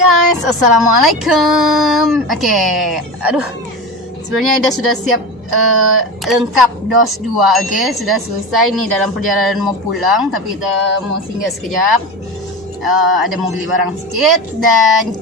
guys, assalamualaikum. Aduh, sebenarnya Aida sudah siap lengkap dos 2. Sudah selesai nih dalam perjalanan mau pulang, tapi kita mau singgah sekejap. Ada mau beli barang sedikit dan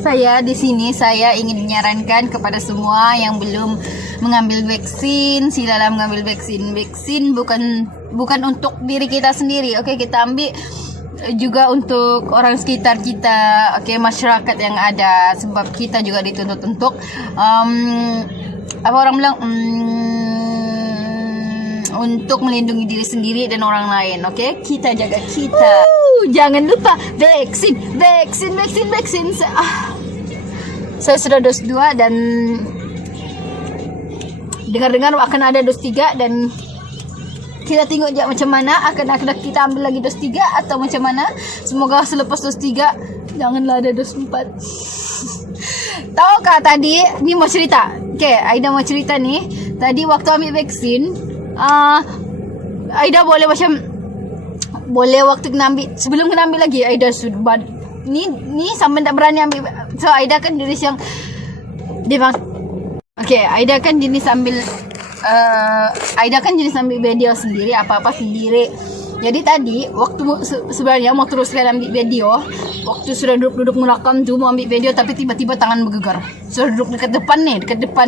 saya di sini ingin menyarankan kepada semua yang belum mengambil vaksin, silalah mengambil vaksin. Vaksin bukan untuk diri kita sendiri. Kita ambil juga untuk orang sekitar kita, masyarakat yang ada, sebab kita juga dituntut untuk untuk melindungi diri sendiri dan orang lain. Kita jaga kita. Jangan lupa vaksin. Saya sudah dos 2 dan dengar-dengar akan ada dos 3 dan kita tengok je macam mana akan kita ambil lagi dos 3 atau macam mana. Semoga selepas dos 3 janganlah ada dos 4. Tahukah tadi ni mau cerita. Aida mau cerita nih. Tadi waktu ambil vaksin, Aida boleh waktu kena ambil, sebelum kena ambil lagi Aida sudah ni sampai tak berani ambil. So Aida kan jenis yang Aida kan jenis ambil video sendiri, apa-apa sendiri. Jadi tadi waktu sebenarnya mau teruskan ambil video, waktu sudah duduk merakam tu mau ambil video, tapi tiba-tiba tangan bergegar. Sudah duduk dekat depan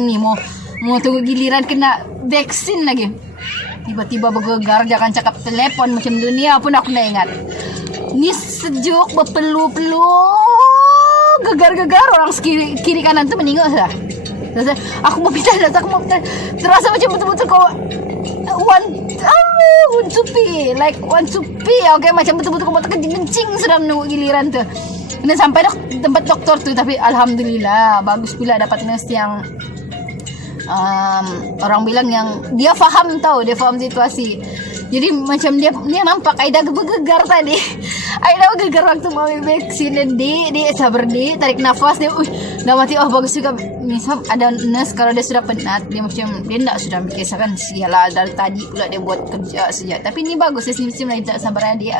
nih mau tunggu giliran kena vaksin lagi. Tiba-tiba bergegar, jangan cakap telepon macam dunia pun aku nak ingat. Ni sejuk berpeluh-peluh, gegar-gegar orang kiri kanan tu meninggal sudah. Aku mau pindah, terasa macam betul-betul kau want to pee, macam betul-betul kau kencing sudah menunggu giliran tu. Kena sampai tempat doktor tu, tapi alhamdulillah bagus pula dapat nurse yang orang bilang yang dia faham situasi. Jadi macam dia nampak Aida bergegar tadi. Aida bergegar waktu mau vaksin dan dia sabar, tarik nafas, dia dah mati. Bagus juga. Misal ada nurse kalau dia sudah penat, dia tidak sudah mikirkan sialah dari tadi pula dia buat kerja sejak. Tapi ini bagus, dia macam Aida sabar adik,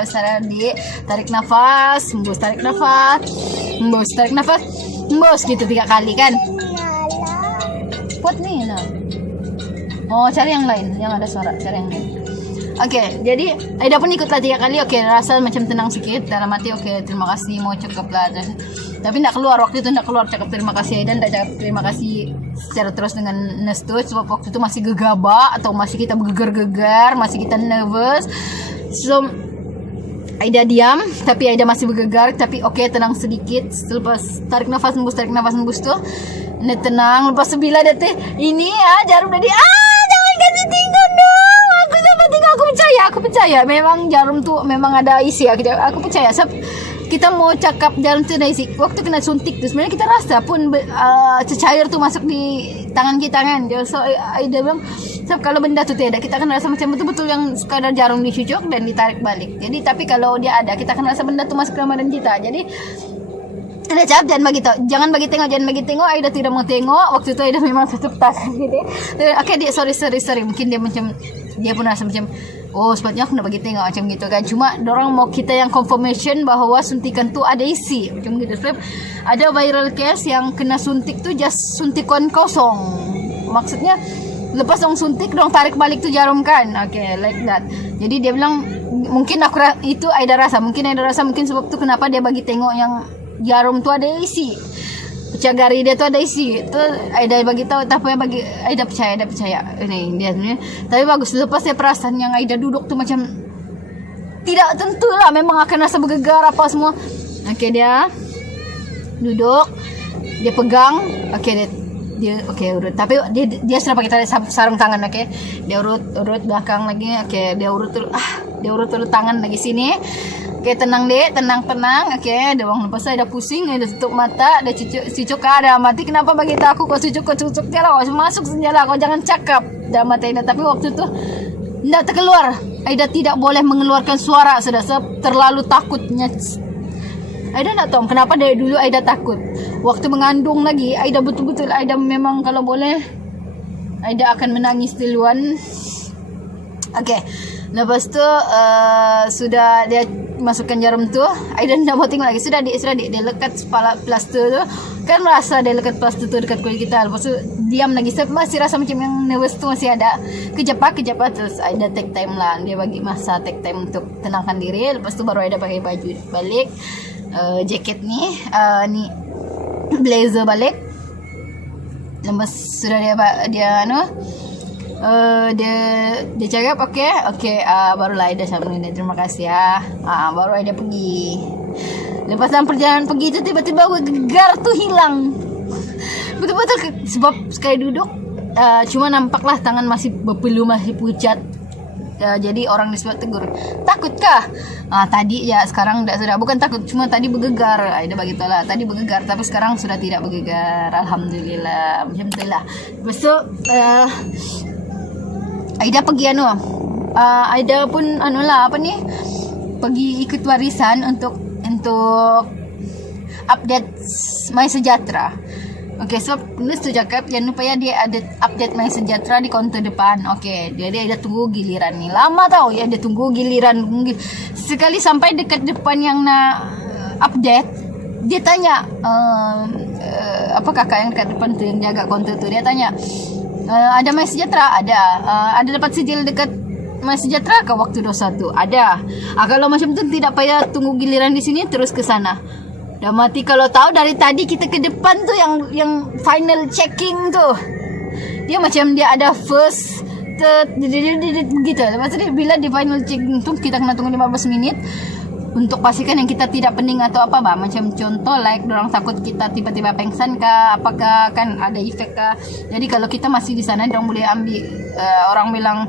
tarik nafas, hembus, tarik nafas, hembus gitu 3 kali kan. Pot nih nah. Cari yang lain, yang ada suara, cari yang lain. Jadi Aida pun ikutlah 3 kali. Rasa macam tenang sikit dalam hati. Terima kasih, mau cukup lah. Tapi tak keluar waktu itu, cakap terima kasih Aida, tak cakap terima kasih secara terus dengan nurse tu, sebab waktu itu masih gegabah atau masih kita bergegar-gegar, masih kita nervous. So Aida diam, tapi Aida masih bergegar, tapi tenang sedikit. Selepas tarik nafas hembus tu, dia tenang. Lepas 9 detik, ini jarum tadi, jangan kasih tinggal dong. Aku percaya memang jarum tu memang ada isi. Aku percaya. Kita mau cakap jarum tu ada isi. Waktu kena suntik tu sebenarnya kita rasa pun cecair tu masuk di tangan kita kan. So Aida bilang, kalau benda tu tiada, kita akan rasa macam betul-betul yang sekadar jarum dicucuk dan ditarik balik. Jadi tapi kalau dia ada, kita akan rasa benda tu masuk ke badan kita. Jadi ada cap, jangan bagi tengok. Aida tidak mau tengok. Waktu itu Aida memang tutup tangan gitu. Dia sorry. Mungkin dia pun rasa macam sepatutnya aku nak bagi tengok macam gitu kan. Cuma dorang mau kita yang confirmation bahawa suntikan tu ada isi macam gitu. Sebab ada viral case yang kena suntik tu just suntikan kosong. Maksudnya lepas dong suntik, dong tarik balik tu jarum kan. Like that. Jadi dia bilang mungkin Aida rasa mungkin sebab tu kenapa dia bagi tengok yang jarum tu ada isi. Pecagari dia tu ada isi. Tu Aida bagi tahu, tapi bagi Aida percaya. Ini dia sebenarnya. Tapi bagus, lepas saya perasan yang Aida duduk tu macam tidak tentulah, memang akan rasa bergegar apa semua. Dia duduk, dia pegang, dia urut. Tapi dia sudah pakai sarung tangan, Dia urut belakang lagi, dia urut tangan lagi sini. Tenang. Dia orang lepas saya dah pusing, dia tutup mata, dia cucuk ada mati. Kenapa bagi aku kau cucuk dia lah, kau masuk senjata, kau jangan cakap dalam mata Aida. Tapi waktu tu tidak terkeluar. Aida tidak boleh mengeluarkan suara, sudah terlalu takutnya. Aida tak tahu kenapa dari dulu Aida takut. Waktu mengandung lagi, Aida betul-betul memang kalau boleh Aida akan menangis duluan. Lepas tu sudah dia masukkan jarum tuh, Aida tidak mau tengok lagi. Sudah dia lekat kepala plaster tuh. Kan rasa dia lekat plaster tuh dekat kulit kita. Lepas tu diam lagi. Saya masih rasa macam yang nervous tuh masih ada. Kejap terus Aida take time lah. Dia bagi masa take time untuk tenangkan diri. Lepas tu baru Aida pakai baju balik, jaket ni blazer balik. Lepas sudah dia dia cakap okey, barulah Aida sama dia, terima kasih ya. Baru Aida pergi. Lepas dalam perjalanan pergi tu tiba-tiba gegar tu hilang. Betul-betul sebab sekali duduk cuma nampaklah tangan masih berpeluh, masih pucat. Jadi orang di sebelah tegur, takutkah? Tadi ya, sekarang sudah bukan takut, cuma tadi bergegar. Aida bagi tahu lah, tadi bergegar tapi sekarang sudah tidak bergegar. Alhamdulillah. Lepas tu Aida pergi Aida pun pergi ikut warisan untuk update My Sejahtera. Okey, sebab penulis tu cakap jangan lupa ya dia ada update My Sejahtera di kaunter depan. Okey, jadi Aida tunggu giliran ni. Lama tau ya dia tunggu giliran. Sekali sampai dekat depan yang nak update, dia tanya apa kakak yang dekat depan tu yang jaga kaunter tu, dia tanya, ada My Sejahtera? Ada dapat sijil dekat My Sejahtera ke waktu 21? Ada. Kalau macam tu tidak payah tunggu giliran di sini, terus ke sana. Dah mati kalau tahu dari tadi kita ke depan tu yang final checking tu. Dia macam dia ada first gitu. Lepas tu bila di final checking tu kita kena tunggu 15 minit untuk pastikan yang kita tidak pening atau apa bah. Macam contoh dorang takut kita tiba-tiba pengsan kah, apakah kan ada efek kah. Jadi kalau kita masih di sana dorang boleh ambil orang bilang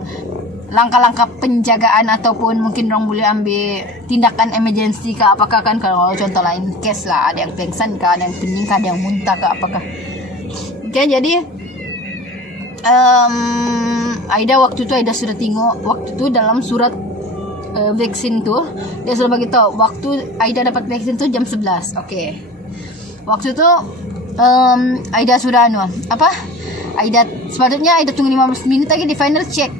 langkah-langkah penjagaan ataupun mungkin orang boleh ambil tindakan emergency kah, apakah kan kalau contoh lain case lah, ada yang pengsan kah, ada yang pening kah, ada yang muntah kah, apakah. Okay, jadi Aida waktu tu Aida sudah tengok waktu tu dalam surat vaksin tu dia sudah bagi tahu waktu Aida dapat vaksin tu jam 11. Okey. Waktu tu Aida sudah Aida sepatutnya Aida tunggu 15 minit lagi di final check.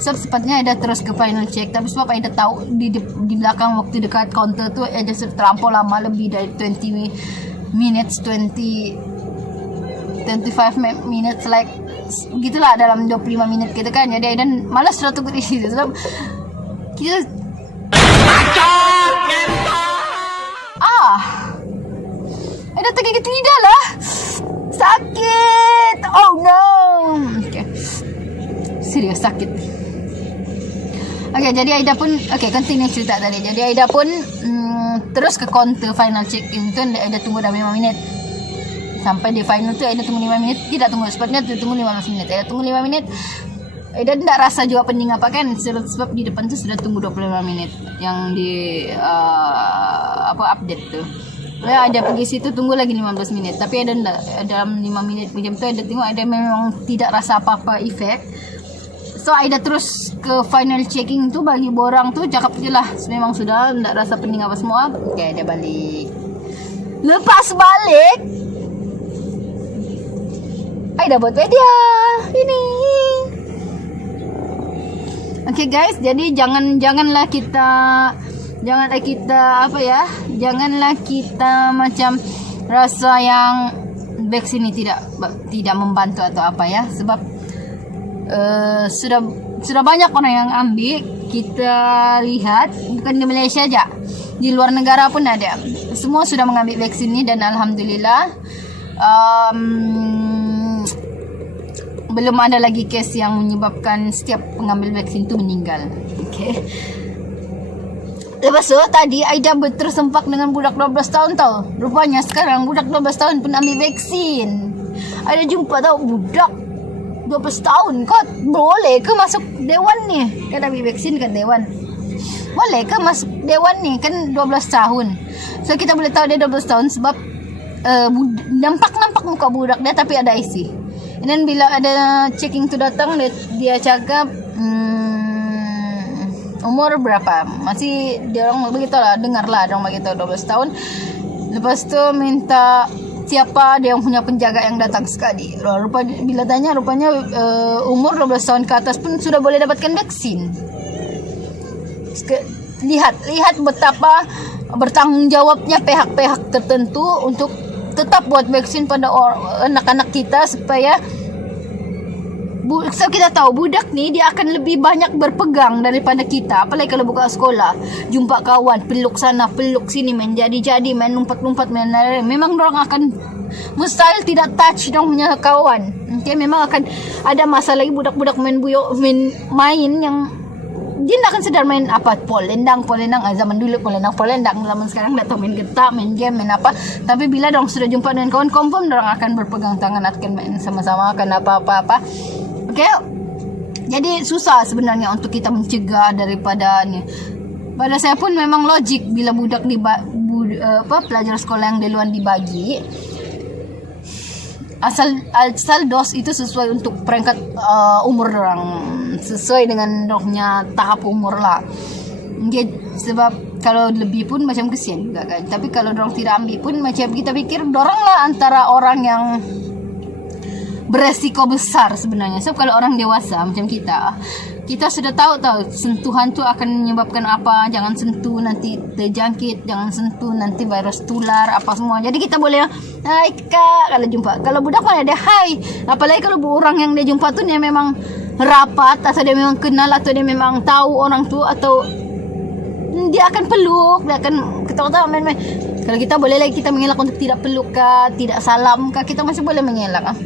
Sepatutnya Aida terus ke final check, tapi sebab Aida tahu di belakang waktu dekat counter tu Aida sudah terlampau lama, lebih dari 25 minutes like gitulah, dalam 25 minit gitu kan. Jadi Aida malas sudah tunggu di situ sebab kita Aida tergigit lidah lah, sakit. Oh no. Okay. Serius sakit. Okay, jadi Aida pun continue cerita tadi. Jadi Aida pun terus ke counter final check-in tu. Aida tunggu dah 5 minit. Sampai di final tu Aida tunggu 5 minit. Tidak tunggu, sepatutnya tunggu 15 minit. Aida tunggu 5 minit. Aida tidak rasa juga pening apa kan, sebab di depan tu sudah tunggu 25 minit yang di update tu. Ada pergi situ tunggu lagi 15 minit. Tapi Aida dalam 5 minit macam tu Aida tengok Aida memang tidak rasa apa-apa efek. So Aida terus ke final checking tu, bagi borang tu cakap je lah memang sudah tak rasa pening apa semua. Okay, Aida balik. Lepas balik Aida buat video ini. Okay guys, jadi janganlah kita macam rasa yang vaksin ini tidak membantu atau apa ya, sebab sudah banyak orang yang ambil. Kita lihat bukan di Malaysia aja, di luar negara pun ada. Semua sudah mengambil vaksin ini dan alhamdulillah belum ada lagi kes yang menyebabkan setiap pengambil vaksin itu meninggal. Okay. Lepas tu tadi Aida bertersempak dengan budak 12 tahun tau. Rupanya sekarang budak 12 tahun pun ambil vaksin. Aida jumpa tau budak 12 tahun. Kau boleh ke masuk dewan ni? Kan ambil vaksin kan dewan. Boleh ke masuk dewan ni? Kan 12 tahun. So kita boleh tahu dia 12 tahun sebab nampak muka budak dia tapi ada IC. Dan bila ada checking tu datang, dia cakap umur berapa? Masih dia orang beritahu lah, dengar lah dia orang beritahu 12 tahun. Lepas tu minta siapa dia yang punya penjaga yang datang sekali. Bila tanya rupanya umur 12 tahun ke atas pun sudah boleh dapatkan vaksin. lihat betapa bertanggung jawabnya pihak-pihak tertentu untuk tetap buat vaksin pada anak-anak kita supaya kita tahu budak nih dia akan lebih banyak berpegang daripada kita. Apalagi kalau buka sekolah, jumpa kawan, peluk sana peluk sini, main jadi-jadi, main lumpat-lumpat, main lari. Memang orang akan mustahil tidak touch dong punya kawan. Okay, memang akan ada masa lagi budak-budak main main yang dia tak akan sedar main apa, polendang zaman dulu polendang zaman sekarang dah tahu main getak, main game, main apa. Tapi bila dong sudah jumpa dengan kawan, confirm orang akan berpegang tangan, akan main sama-sama, akan apa-apa. Okay, jadi susah sebenarnya untuk kita mencegah daripada ni. Pada saya pun memang logik bila budak pelajar sekolah yang duluan dibagi, asal dos itu sesuai untuk peringkat umur orang, sesuai dengan dorangnya tahap umur lah. Okay, sebab kalau lebih pun macam kesian juga kan. Tapi kalau dorang tidak ambil pun macam kita pikir dorang lah antara orang yang beresiko besar sebenarnya. Sebab kalau orang dewasa macam kita sudah tahu sentuhan tu akan menyebabkan apa, jangan sentuh nanti terjangkit, jangan sentuh nanti virus tular apa semua. Jadi kita boleh hai kak kalau jumpa. Kalau budak mana dia hai, apalagi kalau orang yang dia jumpa tu dia memang rapat atau dia memang kenal atau dia memang tahu orang tu, atau dia akan peluk, dia akan ketawa-tawa main-main. Kalau kita boleh lagi kita mengelak untuk tidak peluk kah, tidak salam kah, kita masih boleh mengelak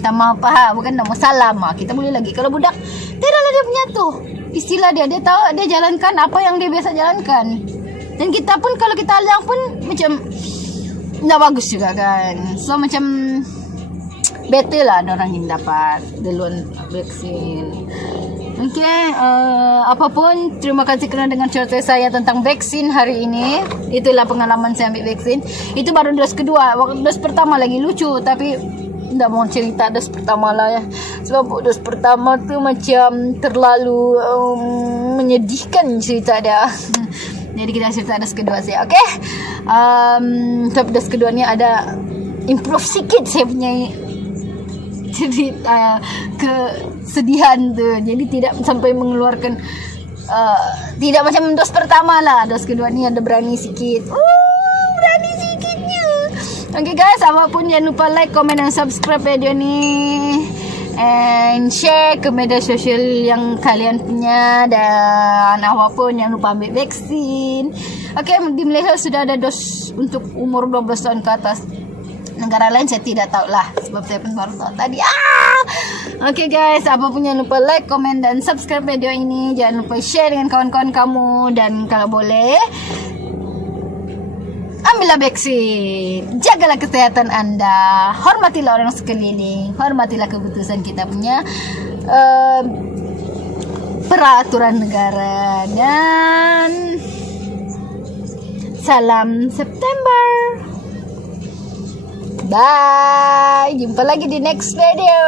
sama apa, bukan nama salam kita boleh lagi. Kalau budak tidaklah dia punya tu istilah dia tahu, dia jalankan apa yang dia biasa jalankan. Dan kita pun kalau kita alang pun macam tak bagus juga kan. So macam better lah orang yang dapat duluan vaksin. Okay, apapun, terima kasih kerana dengan cerita saya tentang vaksin hari ini. Itulah pengalaman saya ambil vaksin. Itu baru dos kedua. Waktu dos pertama lagi lucu, tapi tak mau cerita dos pertama lah ya. Sebab dos pertama tu macam terlalu menyedihkan cerita dia. Jadi kita cerita dos kedua saja. Okay, sebab dos kedua ni ada improve sikit saya punya cerita kesedihan tu. Jadi tidak sampai mengeluarkan tidak macam dos pertama lah. Dos kedua ni ada berani sikit. Berani sikitnya. Okay guys, apapun jangan lupa like, komen dan subscribe video ni, and share ke media sosial yang kalian punya. Dan apapun jangan lupa ambil vaksin. Okay, di Malaysia sudah ada dos untuk umur 12 tahun ke atas. Negara lain saya tidak tahu lah, sebab saya pun baru tahu tadi. Okay guys, apapun jangan lupa like, komen dan subscribe video ini. Jangan lupa share dengan kawan-kawan kamu. Dan kalau boleh, ambillah vaksin. Jagalah kesehatan anda. Hormatilah orang sekeliling. Hormatilah keputusan kita punya peraturan negara. Dan salam September. Bye. Jumpa lagi di next video.